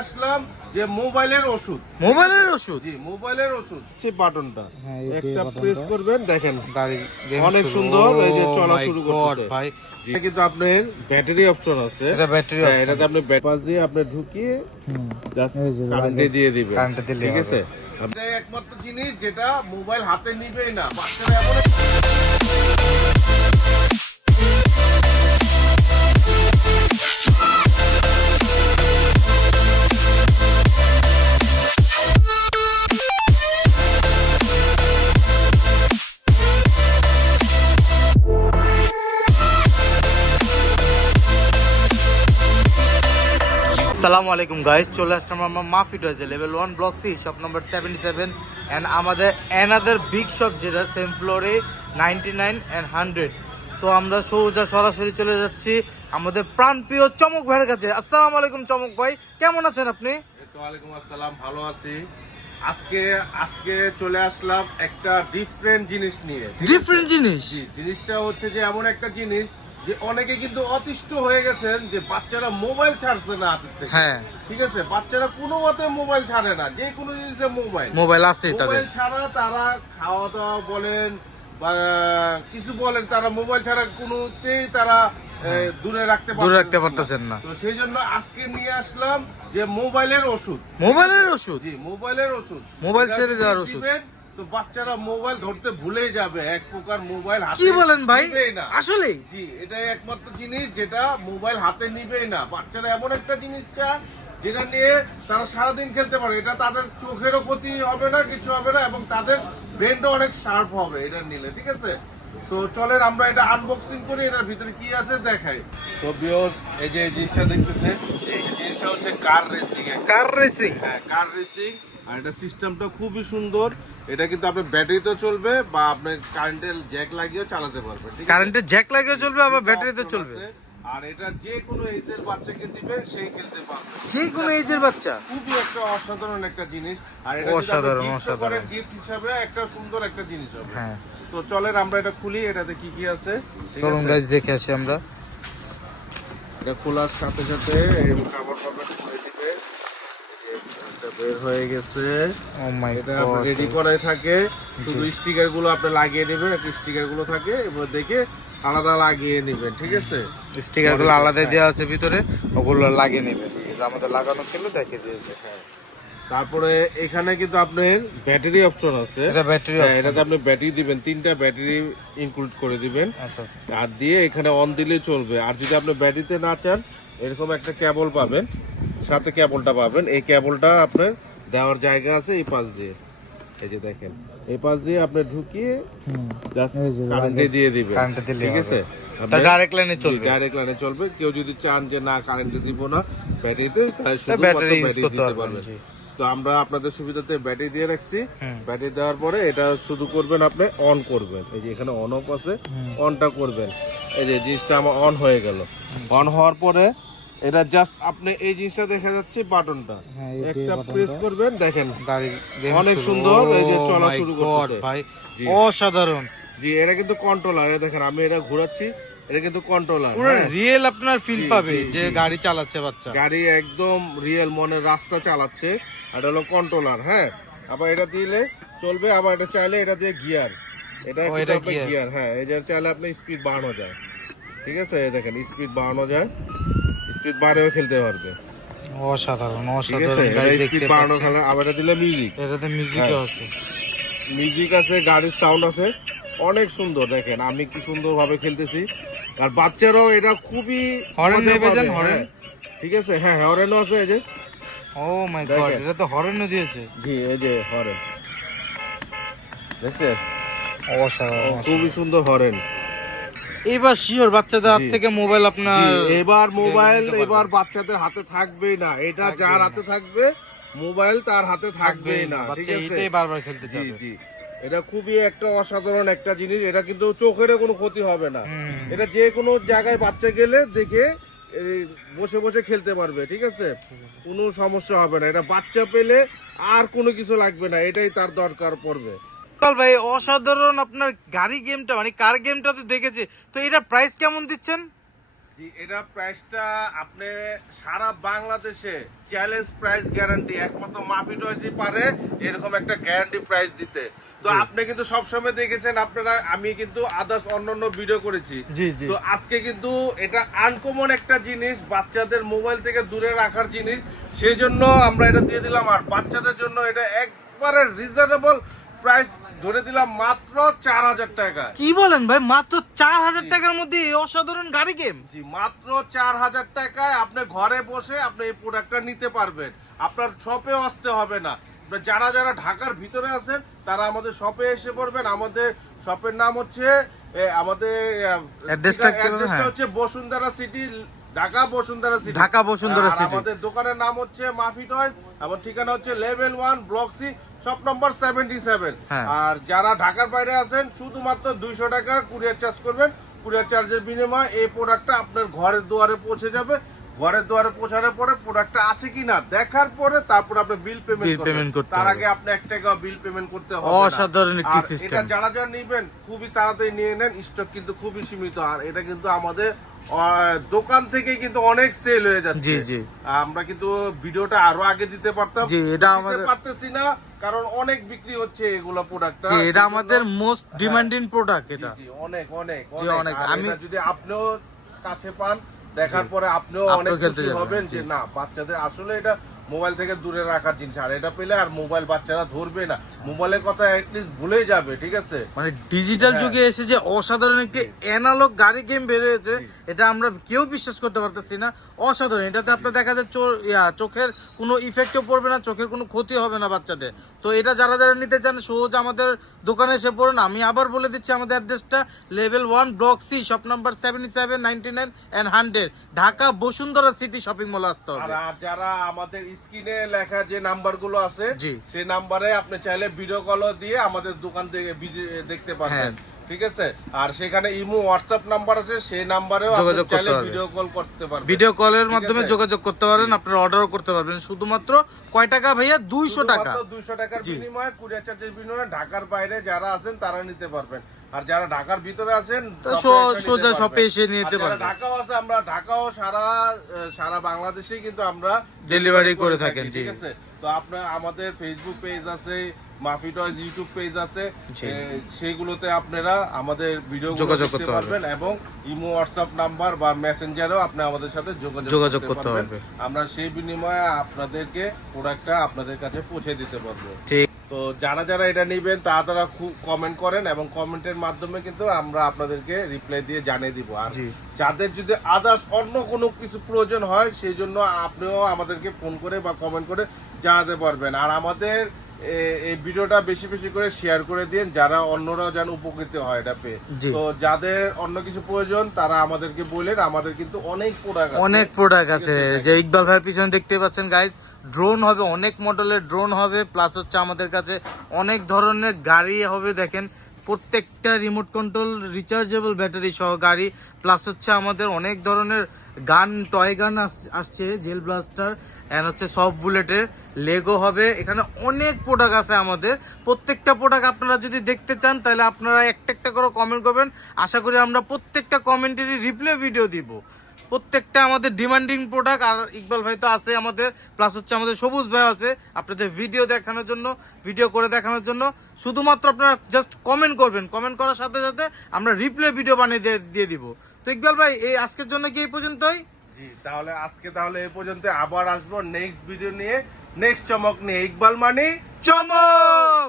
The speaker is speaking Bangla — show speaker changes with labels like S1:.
S1: আসলাম যে মোবাইলের ওষুধ।
S2: মোবাইলের ওষুধ?
S1: জি মোবাইলের ওষুধ। সেই বাটনটা।
S2: হ্যাঁ, যে
S1: একটা প্রেস করবেন দেখেন।
S2: গাড়ি
S1: অনেক সুন্দর, এই যে চলা
S2: Oh
S1: শুরু করতেছে।
S2: ভাই।
S1: এটা কিন্তু আপনার ব্যাটারি অপশন আছে।
S2: এটা ব্যাটারি
S1: হ্যাঁ, এটাতে আপনি পাস দিয়ে আপনি ঢুকিয়ে জাস্ট
S2: যে
S1: কারেন্টে দিয়ে দিবেন।
S2: কারেন্টে দিলে
S1: ঠিক আছে? এটাই একমাত্র জিনিস যেটা মোবাইল হাতে নিবেই না। বাচ্চারা এমন
S2: আসসালামু আলাইকুম গাইস চলে আসলাম আমরা Mafi টয়েজে level one block C shop number seventy seven and আমাদের অ্যানাদার বিগ শপ যেটা সেম ফ্লোরে নাইনটি নাইন অ্যান্ড হান্ড্রেড তো আমরা সোজা সরাসরি চলে যাচ্ছি আমাদের প্রাণপ্রিয় চমক ভাইয়ের কাছে। আসসালামু আলাইকুম চমক ভাই। কেমন আছেন আপনি?
S1: ওয়ালাইকুম আসসালাম ভালো আছি। আজকে আজকে চলে আসলাম একটা ডিফারেন্ট জিনিস নিয়ে
S2: ডিফারেন্ট জিনিস?
S1: জিনিসটা হচ্ছে যে এমন একটা জিনিস যে অনেকে কিন্তু অতিষ্ঠ হয়ে গেছেন যে বাচ্চারা মোবাইল ছাড়ছে না হাতের থেকে।
S2: হ্যাঁ।
S1: ঠিক আছে? বাচ্চারা কোনো মতে মোবাইল ছাড়ে না যে কোনো জিনিসে মোবাইল।
S2: মোবাইল আছে
S1: মোবাইল ছাড়া তারা খাওয়া দাওয়া বলেন বা কিছু বলেন তারা মোবাইল ছাড়া কোনোতেই তারা দূরে রাখতে
S2: হ্যাঁ। দূরে রাখতে
S1: পারতেছেন
S2: পারতেছেন না।
S1: তো সেই জন্য আজকে নিয়ে আসলাম যে মোবাইলের ওষুধ।
S2: মোবাইলের ওষুধ?
S1: জি মোবাইলের ওষুধ।
S2: মোবাইল ছেড়ে দেওয়ার ওষুধ।
S1: তো বাচ্চারা মোবাইল ধরতে ভুলেই যাবে এক প্রকার মোবাইল হাতে
S2: কি বলেন ভাই?
S1: নিবেই না।
S2: আসলে?
S1: জি এটাই একমাত্র জিনিস যেটা মোবাইল হাতে নিবেই না। বাচ্চারা এমন একটা জিনিস চায় যেটা নিয়ে তারা সারাদিন খেলতে পারে। এটা তাদের চোখেরও ক্ষতি হবে না কিছু হবে না এবং তাদের ব্রেনটা অনেক শার্প হবে এটা নিলে ঠিক আছে? তো চলেন আমরা এটা আনবক্সিং করি এটার ভিতরে কি আছে দেখাই। তো বিয়স এই যে জিনিসটা দেখতেছে এই জিনিসটা হচ্ছে কার রেসিং
S2: কার রেসিং
S1: হ্যাঁ কার রেসিং আর এটা সিস্টেমটা খুবই সুন্দর। এটা কিন্তু আপনার ব্যাটারিতে চলবে বা আপনার কারেন্টের জ্যাক লাগিয়েও চালাতে পারবেন ঠিক?
S2: কারেন্টের জ্যাক লাগিয়ে চলবে আবার ব্যাটারিতে চলবে।
S1: আর এটা যে কোনো এজের বাচ্চাকে দিবেন সেই খেলতে পারবে।
S2: যে কোনো এজের বাচ্চা?
S1: খুবই একটা অসাধারণ একটা জিনিস। আর এটা
S2: অসাধারণ,
S1: অসাধারণ। গিফট হিসাবে একটা সুন্দর একটা জিনিস হবে।
S2: হ্যাঁ।
S1: তো চলেন আমরা এটা খুলি এটাতে কি কি আছে?
S2: চলুন? গাইজ দেখে আসি আমরা।
S1: এটা খোলার সাথে সাথে এরকম কাপড় ফাপড় খুলে দিবে এই যে এটা বের হয়ে গেছে।
S2: ও মাই
S1: এটা রেডি করাই থাকে। শুধু স্টিকারগুলো আপনি লাগিয়ে নেবেন স্টিকারগুলো থাকে এবার দেখে আলাদা লাগিয়ে নেবেন ঠিক আছে?
S2: স্টিকারগুলো আলাদা দেওয়া আছে ভিতরে ওগুলো লাগিয়ে নেবেন। আমাদের লাগানো ছিল দেখে দিয়েছে।
S1: তারপরে এখানে কিন্তু আপনার ব্যাটারি অপশন আছে।
S2: এটা ব্যাটারি
S1: হ্যাঁ, এটাতে আপনি ব্যাটারি দিবেন তিনটা ব্যাটারি ইনক্লুড করে দিবেন।
S2: আচ্ছা।
S1: আর দিয়ে এখানে অন দিলে চলবে। আর যদি আপনি ব্যাটারিতে না চান এরকম একটা কেবল পাবেন। সাথে কেবলটা পাবেন। এই কেবলটা আপনার দেওয়ার জায়গা আছে এই পাশ দিয়ে। এই যে দেখেন এই পাশ দিয়ে আপনি ঢুকিয়ে কারেন্টে দিয়ে দিবেন।
S2: কারেন্টে দিলে
S1: ঠিক আছে?
S2: ডাইরেক্ট লাইনে চলবে।
S1: ডাইরেক্ট লাইনে চলবে। কেউ যদি চান যে না কারেন্টে দিব না ব্যাটারিতে তাহলে শুধু
S2: ব্যাটারি ইউজ
S1: ব্যাটারি
S2: করতে
S1: দিতে
S2: পারবেন
S1: পারবেন। তো আমরা আপনাদের সুবিধাতে ব্যাটারি দিয়ে রাখছি। ব্যাটারি দেওয়ার পরে এটা শুধু করবেন আপনি অন করবেন। এই যে এখানে অন অফ আছে অনটা করবেন। এই যে জিনিসটা আমার অন হয়ে গেল। অন হওয়ার পরে এটা জাস্ট আপনি এই জিনিসটা দেখা যাচ্ছে বাটনটা।
S2: হ্যাঁ,
S1: একটা প্রেস করবেন দেখেন। অনেক সুন্দর, এই যে
S2: Oh
S1: চলা শুরু করতেছে।
S2: ভাই
S1: জি।
S2: অসাধারণ।
S1: জি এটা কিন্তু কন্ট্রোলার দেখেন আমি এটা ঘোরাচ্ছি এটা কিন্তু কন্ট্রোলার
S2: পুরো রিয়েল আপনার ফিল পাবে যে গাড়ি চালাচ্ছে বাচ্চা।
S1: গাড়ি একদম রিয়েল মনে রাস্তা চালাচ্ছে। এটা হলো কন্ট্রোলার হ্যাঁ। আবার এটা দিলে চলবে আবার এটা চাইলে এটা দিয়ে গিয়ার এটা
S2: এটা।
S1: গিয়ার হ্যাঁ। এই যে চাইলে আপনি স্পিড বাড়ানো যায়। ঠিক আছে এই দেখেন স্পিড বাড়ানো যায়। স্পিড বাড়েও খেলতে পারবে।
S2: অসাধারণ অসাধারণ গাড়ি দেখতে
S1: বাড়ানো খেলা? আবার এটা দিলে মিউজিক
S2: এটাতে মিউজিকও
S1: হ্যাঁ।
S2: আছে।
S1: মিউজিক আছে গাড়ির সাউন্ড আছে। অনেক সুন্দর দেখেন। আমি কি সুন্দর ভাবে খেলতেছি। আর বাচ্চারাও এটা খুবই
S2: হরেন
S1: মজা
S2: নেবে যান, হরেন?
S1: হ্যাঁ। ঠিক আছে? হ্যাঁ হরেনও আছে এই যে।
S2: ও মাই গড এটা তো হরেনও দিয়েছে।
S1: জি এই যে হরেন দেখছেন?
S2: অসাধারণ।
S1: খুবই সুন্দর হরেন
S2: এবার শিওর বাচ্চাদের হাত থেকে মোবাইল আপনার
S1: এবার মোবাইল এবার বাচ্চাদের হাতে থাকবেই না। এটা যার হাতে থাকবে মোবাইল তার হাতে থাকবেই না। ঠিক আছে?
S2: বারবার খেলতে
S1: জি জি। এটা খুবই একটা অসাধারণ একটা জিনিস এটা কিন্তু চোখের কোনো ক্ষতি হবে না। এটা যে কোনো জায়গায় বাচ্চা গেলে দেখে বসে বসে খেলতে পারবে ঠিক আছে? কোনো সমস্যা হবে না। এটা বাচ্চা পেলে আর কোনো কিছু লাগবে না এটাই তার দরকার পড়বে।
S2: ভাই অসাধারণ আপনার গাড়ি গেমটা মানে কার গেমটা তো দেখেছি। তো এটা প্রাইস কেমন দিচ্ছেন?
S1: জি এটা প্রাইসটা আপনি সারা বাংলাদেশে চ্যালেঞ্জ প্রাইস গ্যারান্টি একমাত্র মাফি টয়সই পারে এরকম একটা গ্যারান্টি প্রাইস দিতে। তো আপনি কিন্তু সবসময় দেখেছেন আপনারা আমি কিন্তু আদার্স অন্যান্য ভিডিও করেছি।
S2: জি জি।
S1: তো আজকে কিন্তু এটা আনকমন একটা জিনিস বাচ্চাদের মোবাইল থেকে দূরে রাখার জিনিস। সেই জন্য আমরা এটা দিয়ে দিলাম আর বাচ্চাদের জন্য এটা একবারে রিজনেবল প্রাইস ধরে দিলাম মাত্র চার হাজার টাকা।
S2: কি বলেন ভাই? মাত্র চার হাজার টাকার মধ্যে এই অসাধারণ গাড়ি গেম
S1: জি মাত্র চার হাজার টাকায় আপনি ঘরে বসে আপনি এই প্রোডাক্টটা নিতে পারবেন। আপনার শপে আসতে হবে না। যারা যারা ঢাকার ভিতরে আছেন তারা আমাদের শপে এসে পড়বেন। আমাদের শপের নাম হচ্ছে আমাদের? অ্যাড্রেসটা। হচ্ছে Bashundhara city Dhaka Bashundhara city
S2: Dhaka Bashundhara city।
S1: আমাদের দোকানের নাম হচ্ছে মাফি টয়েস আমার ঠিকানা হচ্ছে level one block C shop number seventy seven. আর যারা ঢাকার বাইরে আছেন শুধুমাত্র দুইশো টাকা কুরিয়ার চার্জ করবেন। কুরিয়ার চার্জের বিনিময়ে এই প্রোডাক্টটা আপনার ঘরের দুয়ারে পৌঁছে যাবে। ঘরের দুয়ারে পৌঁছানোর পরে প্রোডাক্টটা আছে কিনা দেখার পরে তারপর আপনি বিল পেমেন্ট
S2: করতে
S1: তার আগে আপনি এক টাকা বিল পেমেন্ট করতে হবে
S2: অসাধারণ একটি system।
S1: এটা যারা যারা নিবেন খুবই তাড়াতাড়ি নিয়ে নেন। স্টক কিন্তু খুবই সীমিত। আর এটা কিন্তু আমাদের দোকান থেকে কিন্তু অনেক সেল হয়ে যাচ্ছে।
S2: জি, জি।
S1: আমরা কিন্তু ভিডিওটা আরও আগে দিতে পারতাম।
S2: জি, এটা আমাদের-
S1: পারতেছি না কারণ অনেক বিক্রি হচ্ছে এগুলো প্রোডাক্ট
S2: জি এটা আমাদের মোস্ট ডিমান্ডিং প্রোডাক্ট এটা।
S1: অনেক অনেক
S2: জি, অনেক। আমি-
S1: যদি আপনিও কাছে পান দেখার পরে আপনিও অনেক খুশি হবেন যে না বাচ্চাদের আসলে এটা মোবাইল থেকে দূরে রাখার জিনিস। আর এটা পেলে আর মোবাইল বাচ্চারা ধরবে না। মোবাইলের কথা অ্যাটলিস্ট ভুলেই যাবে ঠিক আছে?
S2: মানে ডিজিটাল
S1: হ্যাঁ।
S2: যুগে এসে যে অসাধারণ একটি অ্যানালগ গাড়ি গেম বের হয়েছে এটা আমরা কেউ বিশ্বাস করতে পারতেছি না। অসাধারণ। এটাতে আপনার দেখা যায় চোখের কোনো ইফেক্টও পড়বে না চোখের কোনো ক্ষতি হবে না বাচ্চাদের। তো এটা যারা যারা নিতে চান সহজ আমাদের দোকানে এসে পড়ুন। আমি আবার বলে দিচ্ছি আমাদের অ্যাড্রেসটা level one block C shop number seventy seven ninety nine and hundred Dhaka Bashundhara city shopping mall আসতে হবে।
S1: আর যারা আমাদের স্ক্রিনে লেখা যে নাম্বারগুলো আছে সেই নাম্বারে আপনি চাইলে ভিডিও কলও দিয়ে আমাদের দোকান থেকে দেখতে পারবেন
S2: হ্যাঁ।
S1: ঠিক আছে? আর সেখানে ইমো হোয়াটসঅ্যাপ নাম্বার আছে সেই নাম্বারেও
S2: যোগাযোগ করতে
S1: চাইলে
S2: পারবেন।
S1: ভিডিও কল করতে পারবেন
S2: ভিডিও কলের মাধ্যমে যোগাযোগ করতে পারেন আপনারা অর্ডারও করতে পারবেন। শুধুমাত্র কয় টাকা ভাইয়া? দুইশো টাকা।
S1: দুইশো টাকার বিনিময়ে কুরিয়ার চার্জের বিনিময়ে ঢাকার বাইরে যারা আছেন তারা নিতে পারবেন। আর যারা ঢাকার ভিতরে আছেন
S2: সোজা। শপে এসে নিতে পারবেন।
S1: ঢাকাও আছে আমরা ঢাকাও সারা সারা বাংলাদেশে কিন্তু আমরা
S2: ডেলিভারি করে থাকেন।
S1: ঠিক আছে? তো আপনার আমাদের ফেসবুক পেজ আছে মাফি টয়েস ইউটিউব পেজ আছে। সেইগুলোতে আপনারা আমাদের ভিডিও
S2: যোগাযোগ করতে
S1: পারবেন। এবং ইমো হোয়াটসঅ্যাপ নাম্বার বা মেসেঞ্জারেও আপনি আমাদের সাথে যোগাযোগ করতে পারবেন।
S2: পারবে।
S1: আমরা সেই বিনিময়ে আপনাদেরকে প্রোডাক্টটা আপনাদের কাছে পৌঁছে দিতে পারব।
S2: ঠিক।
S1: তো যারা যারা এটা নেবেন তারা তারা খুব কমেন্ট করেন এবং কমেন্টের মাধ্যমে কিন্তু আমরা আপনাদেরকে রিপ্লাই দিয়ে জানিয়ে দিব। আর যাদের যদি আদার্স অন্য কোনো কিছু প্রয়োজন হয় সেই জন্য আপনিও আমাদেরকে ফোন করে বা কমেন্ট করে জানাতে পারবেন। আর আমাদের এই ভিডিওটা বেশি বেশি করে শেয়ার করে দিন যারা অন্যরাও যেন উপকৃত হয় এটা পেয়ে। তো যাদের অন্য কিছু প্রয়োজন তারা আমাদেরকে বলেন আমাদের কিন্তু অনেক প্রোডাক্ট
S2: অনেক প্রোডাক্ট আছে
S1: আছে,
S2: যে ইকবাল ভাইয়ের পিছনে দেখতে পাচ্ছেন গাইজ ড্রোন হবে অনেক মডেলের ড্রোন হবে প্লাস হচ্ছে আমাদের কাছে অনেক ধরনের গাড়ি হবে দেখেন প্রত্যেকটা রিমোট কন্ট্রোল রিচার্জেবল ব্যাটারি সহ গাড়ি প্লাস হচ্ছে আমাদের অনেক ধরনের গান টয় গান আসছে জেল ব্লাস্টার অ্যান্ড হচ্ছে সব বুলেটের লেগো হবে। এখানে অনেক প্রোডাক্ট আছে আমাদের। প্রত্যেকটা প্রোডাক্ট আপনারা যদি দেখতে চান, তাহলে আপনারা একটা একটা করে কমেন্ট করবেন। আশা করি আমরা প্রত্যেকটা কমেন্টেরই রিপ্লে ভিডিও দিব। প্রত্যেকটা আমাদের ডিমান্ডিং প্রোডাক্ট আর ইকবাল ভাই তো আছে আমাদের প্লাস হচ্ছে আমাদের সবুজ ভাই আছে, আপনাদের ভিডিও দেখানোর জন্য ভিডিও করে দেখানোর জন্য। শুধুমাত্র আপনারা জাস্ট কমেন্ট করবেন। কমেন্ট করার সাথে সাথে আমরা রিপ্লে ভিডিও বানিয়ে দিয়ে- দিব। তো ইকবাল ভাই, এই আজকের জন্য কি এই পর্যন্তই?
S1: জি, তাহলে আজকে তাহলে এ পর্যন্ত আবার আসব নেক্সট ভিডিও নিয়ে। নেক্সট চমক নিয়ে। ইকবাল মানি,
S2: চমক!